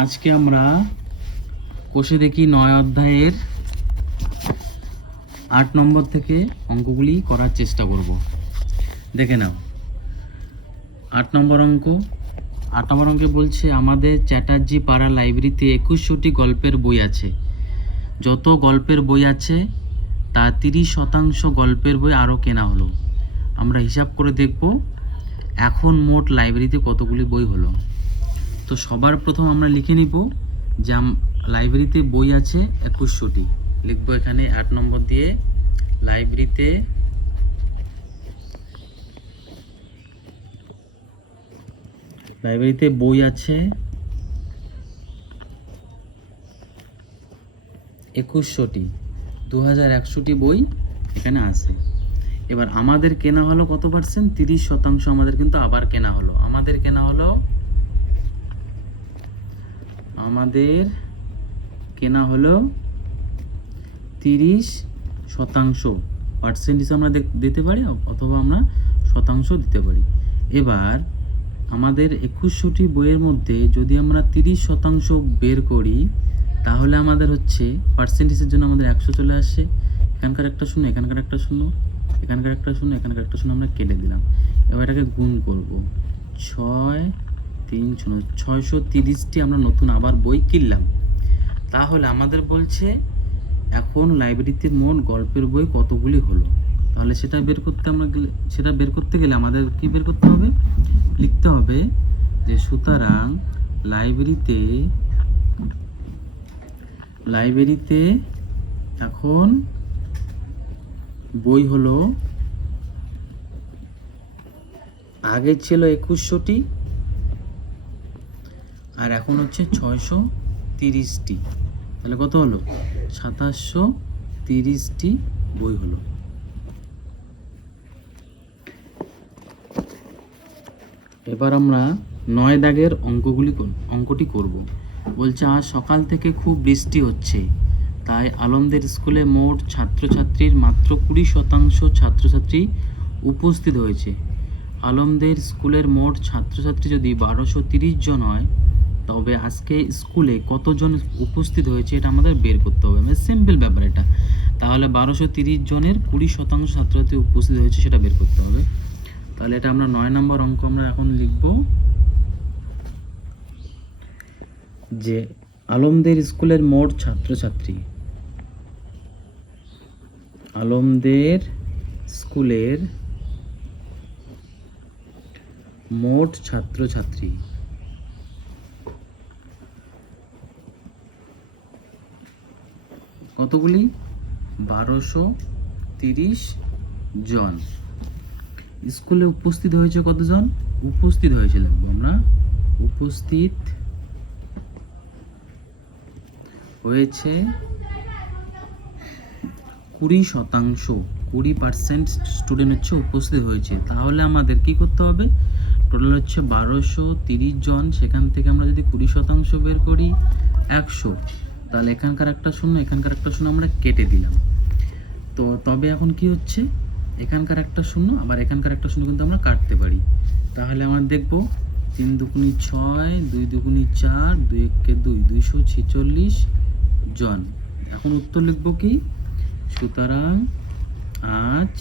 আজকে আমরা বসে দেখি 9 অধ্যায়ের 8 নম্বর থেকে অঙ্কগুলি করার চেষ্টা করব। দেখে নাও 8 নম্বর অঙ্ক। 8 নম্বর অঙ্কে বলছে আমাদের চ্যাটার্জি পাড়া লাইব্রেরিতে 21টি গল্পের বই আছে। যত গল্পের বই আছে তা 30% গল্পের বই আরও কেনা হলো। আমরা হিসাব করে দেখব এখন মোট লাইব্রেরিতে কতগুলি বই হলো। তো সবার প্রথম আমরা লিখে নিব যে লাইব্রেরিতে বই আছে 21টি। লিখব এখানে 8 নম্বর দিয়ে লাইব্রেরিতে বই আছে 21টি, 2100টি বই এখানে আছে। এবার আমাদের কেনা হলো কত পার্সেন্ট? 30% আমাদের কিন্তু আবার কেনা হলো। আমাদের 30% পার্সেন্টেজ আমরা দিতে পারি অথবা আমরা শতাংশ দিতে পারি। এবার আমাদের 2100টি বইয়ের মধ্যে যদি আমরা 30% বের করি তাহলে আমাদের হচ্ছে পার্সেন্টেজের জন্য আমাদের 100 চলে আসছে। এখানকার একটা শূন্য, এখানকার একটা শূন্য, এখানকার একটা শূন্য, এখানকার একটা শূন্য আমরা কেটে দিলাম। এবার এটাকে গুণ করব। 6 3 শূন্য, 630টি আমরা নতুন আবার বই কিনলাম। তাহলে আমাদের বলছে এখন লাইব্রেরিতে মোট গল্পের বই কতগুলি হলো। তাহলে সেটা বের করতে গেলে আমাদের কি বের করতে হবে? লিখতে হবে যে সুতরাং লাইব্রেরিতে এখন বই হলো, আগে ছিল 2100টি আর এখন হচ্ছে 630টি। তাহলে কত হলো? 2730টি বই হলো। এবার আমরা 9 দাগের অঙ্কটি করব। বলছে আজ সকাল থেকে খুব বৃষ্টি হচ্ছে, তাই আলমদের স্কুলে মোট ছাত্রছাত্রীর মাত্র 20% ছাত্রছাত্রী উপস্থিত হয়েছে। আলমদের স্কুলের মোট ছাত্রছাত্রী যদি 1230 জন হয় তবে আজকে স্কুলে কতজন উপস্থিত হয়েছে এটা আমাদের বের করতে হবে। মানে সিম্পল ব্যাপার এটা। তাহলে 1230 জনের 20% ছাত্রছাত্রী উপস্থিত হয়েছে সেটা বের করতে হবে। তাহলে এটা আমরা 9 নম্বর অঙ্ক আমরা এখন লিখব যে আলমদের স্কুলের মোট ছাত্রছাত্রী, আলমদের স্কুলের মোট ছাত্রছাত্রী কতগুলি? 1230 জন। স্কুলে উপস্থিত হয়েছে কতজন? উপস্থিত হয়েছে লিখবো আমরা, উপস্থিত হয়েছে 20% স্টুডেন্ট হচ্ছে উপস্থিত হয়েছে। তাহলে আমাদের কি করতে হবে? টোটাল হচ্ছে 1230 জন, সেখান থেকে আমরা যদি 20% বের করি 100, তাহলে এখানকার একটা শূন্য, এখানকার একটা শূন্য আমরা কেটে দিলাম। তো তবে এখন কি হচ্ছে? এখানকার একটা শূন্য আবার এখানকার একটা শূন্য কিন্তু আমরা কাটতে পারি। তাহলে আমরা দেখব 3 দুগুণি 6, 2 দুগুণি 4, 2 একে 2, 246 জন। এখন উত্তর লিখব কি? সুতরাং আজ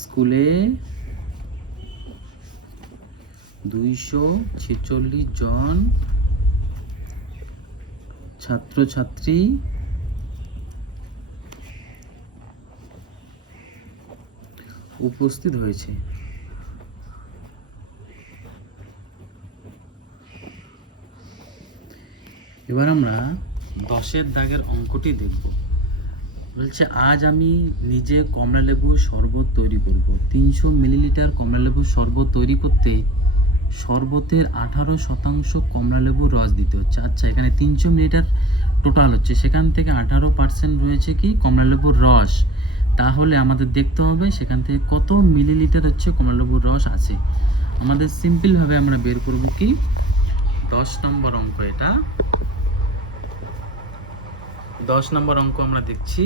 স্কুলে 246 জন ছাত্রছাত্রী উপস্থিত হয়েছে। এবার আমরা 10 দাগের অঙ্কটি দেখব। বলছে আজ আমি নিজে কমলালেবু শরবত তৈরি করব। 300 মিলিলিটার কমলালেবুর শরবত তৈরি করতে শরবতের 18% কমলালেবুর রস দিতে হচ্ছে। আচ্ছা, এখানে 300 মিলিলিটার টোটাল হচ্ছে, সেখান থেকে 18% রয়েছে কি? কমলালেবুর রস। তাহলে আমাদের দেখতে হবে সেখান থেকে কত মিলিলিটার হচ্ছে কমলালেবুর রস আছে। আমাদের সিম্পলভাবে আমরা বের করব কি? 10 নম্বর অঙ্ক এটা। 10 নম্বর অঙ্ক আমরা দেখছি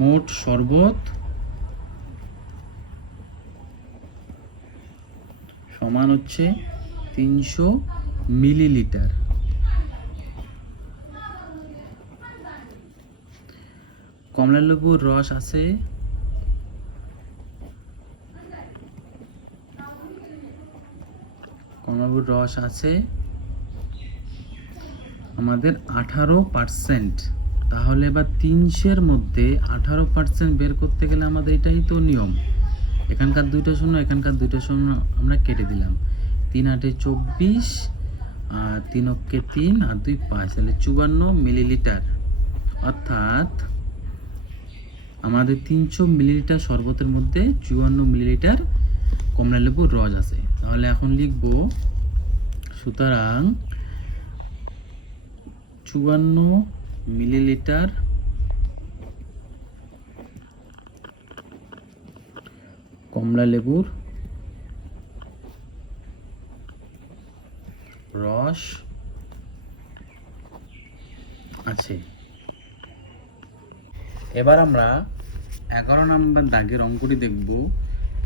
মোট শরবত সমান হচ্ছে 300 মিলিলিটার। কমলালেবুর রস আছে আমাদের 18%। তাহলে এবার 300-এর মধ্যে 18% বের করতে গেলে আমাদের এটাই তো নিয়ম। এখানকার 2টা শূন্য, এখানকার 2টা শূন্য আমরা কেটে দিলাম। 3 8 24, আর 3 অক্ষে 3 আর 2 5, তাহলে 54 মিলিলিটার। অর্থাৎ আমাদের 300 মিলিলিটার শরবতের মধ্যে 54 মিলিলিটার কমলালেবুর রস আছে। তাহলে এখন লিখব, সুতরাং 54 মিলিলিটার কমলালেবুর রস আছে। এবার আমরা 11 নম্বর দাগের অঙ্কটি দেখব।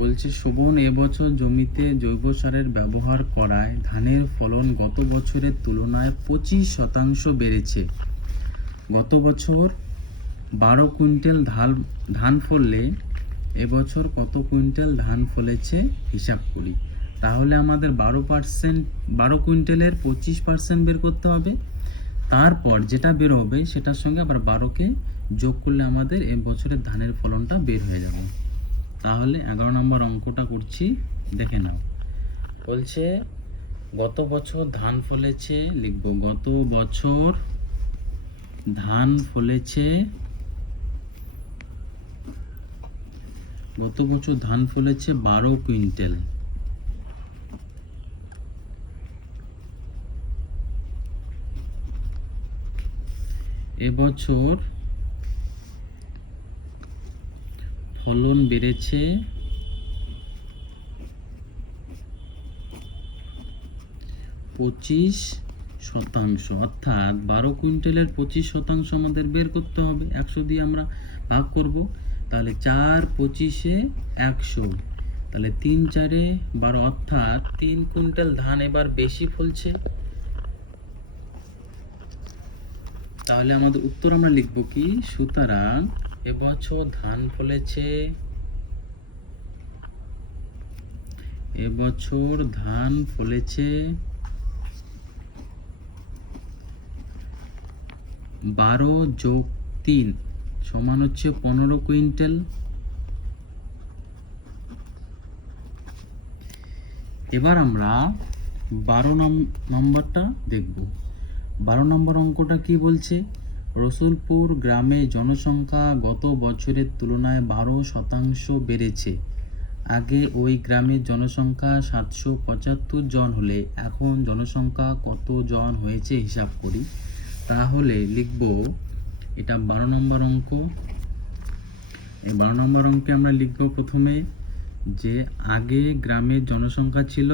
বলছে, শোভন এবছর জমিতে জৈব সারের ব্যবহার করায় ধানের ফলন গত বছরের তুলনায় 25% বেড়েছে। গত বছর 12 কুইন্টাল ধান ফললে এবছর কত কুইন্টাল ধান ফলেছে হিসাব করি। তাহলে আমাদের 12 কুইন্টালের 25% বের করতে হবে। তারপর যেটা বের হবে সেটার সঙ্গে আবার 12কে যোগ করলে আমাদের এই বছরের ধানের ফলনটা বের হয়ে যাবে। তাহলে 11 নম্বর অঙ্কটা করছি, দেখে নাও। বলছে, গত বছর ধান ফলেছে, লিখব গত বছর ধান ফলেছে 12 কুইন্টাল। এবছর ফলন বেড়েছে 25%। অর্থাৎ 12 কুইন্টালের 25% আমাদের বের করতে হবে। 100 দিয়ে আমরা ভাগ করব। তাহলে 4 25-এ 100, তাহলে 3 4-এ 12, অর্থাৎ 3 কুইন্টাল ধান এবার বেশি ফলছে। তাহলে আমাদের উত্তর আমরা লিখব কি, সুতরাং এবছর ধান ফলেছে 12 যোগ 3 সমান হচ্ছে 15 কুইন্টাল। এবার আমরা 12 নম্বরটা দেখব। 12 নম্বর অঙ্কটা কি বলছে, রসুলপুর গ্রামে জনসংখ্যা গত বছরের তুলনায় 12% বেড়েছে। আগে ওই গ্রামের জনসংখ্যা 775 জন হলে এখন জনসংখ্যা কত জন হয়েছে হিসাব করি। তাহলে লিখব, এটা 12 নম্বর অঙ্ক। এই 12 নম্বর অঙ্কে আমরা লিখব প্রথমে যে আগে গ্রামের জনসংখ্যা ছিল,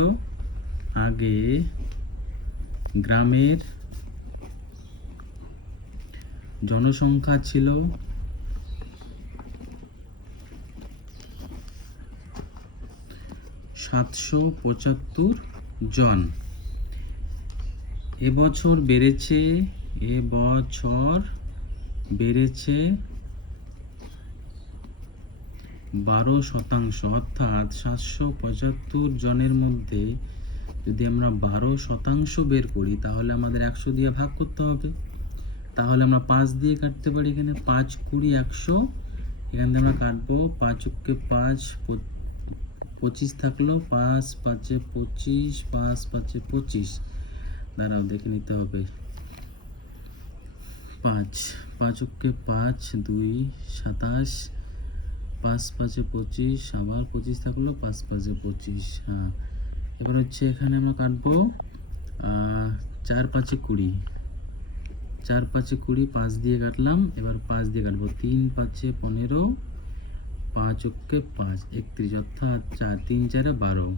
আগে গ্রামের জনসংখ্যা ছিল 775 জন। এবছর বেড়েছে 12%। অর্থাৎ 775 জনের মধ্যে যদি আমরা 12% বের করি তাহলে আমাদের 100 দিয়ে ভাগ করতে হবে। তাহলে আমরা 5 দিয়ে কাটতে পারি। এখানে 5 20 100, এখান থেকে আমরা কাটবো 5 অক্ষে 5, 25 থাকলো, 5 5 25, 5 5 25, দাঁড়াও দেখে নিতে হবে। 5 5 অক্ষে 5 2 27, 5 5 25, আবার 25 থাকলো, 5 5 25। হ্যাঁ, এবার হচ্ছে এখানে আমরা কাটবো 4 5 20, 4 5 20, 5 দিয়ে কাটলাম। এবার 5 দিয়ে কাটবো, 3 5 15, 5 অক্ষে 5 31, অর্থাৎ 4 3 4 12।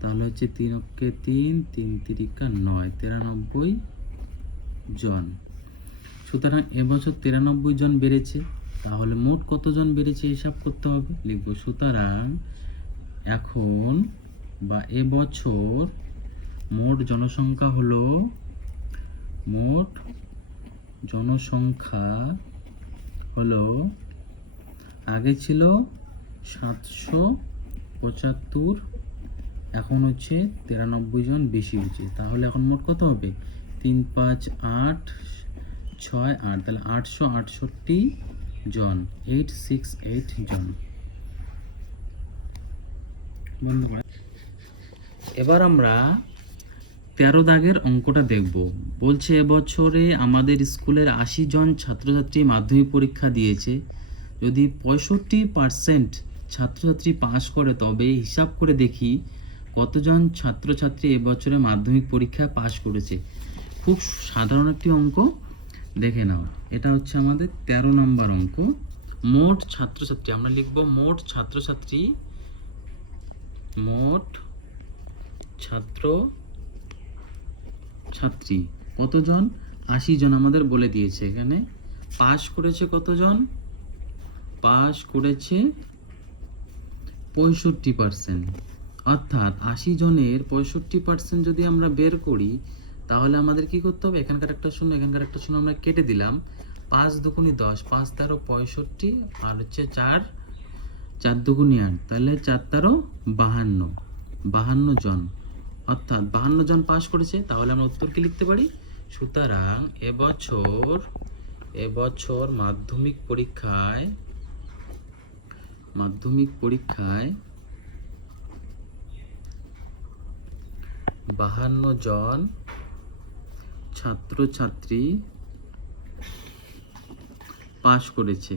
তাহলে হচ্ছে 3 অক্ষে 3 3 3 9, 93 জন। সুতরাং এবছর 93 জন বেড়েছে। তাহলে মোট কতজন বেড়েছে হিসাব করতে হবে। লিখব, সুতরাং এখন বা এবছর মোট জনসংখ্যা হলো আগে ছিল 775, এখন হচ্ছে 93 জন বেশি হয়েছে। তাহলে এখন মোট কত হবে? 3, 5, 8, 6, 8, তাহলে 868 জন, 868 জন। বন্ধুরা, এবার আমরা 13 দাগের অঙ্কটা দেখব। বলছে এবছরে আমাদের স্কুলের 80 জন ছাত্রছাত্রী মাধ্যমিক পরীক্ষা দিয়েছে। যদি 65% ছাত্রছাত্রী পাস করে তবে হিসাব করে দেখি কতজন ছাত্রছাত্রী এবছরে মাধ্যমিক পরীক্ষা পাস করেছে। খুব সাধারণ একটি অঙ্ক, দেখে নাও। এটা হচ্ছে আমাদের 13 নম্বর অঙ্ক। মোট ছাত্রছাত্রী আমরা লিখব মোট ছাত্রছাত্রী, মোট ছাত্রী কতজন? 80 জন আমাদের বলে দিয়েছে। এখানে পাস করেছে কতজন? পাস করেছে 65%। অর্থাৎ 80 জনের 65% যদি আমরা বের করি তাহলে আমাদের কি করতে হবে? এখানকার একটা শূন্য, এখানকার একটা শূন্য আমরা কেটে দিলাম। 5 দুগুণে 10, 5 13 65, আর হচ্ছে 4 দুগুণে 8, তাহলে 4 13 52 জন। অর্থাৎ 52 জন পাস করেছে। তাহলে আমরা উত্তর কি লিখতে পারি? সুতরাং এবছর মাধ্যমিক পরীক্ষায় 52 জন ছাত্রছাত্রী পাস করেছে।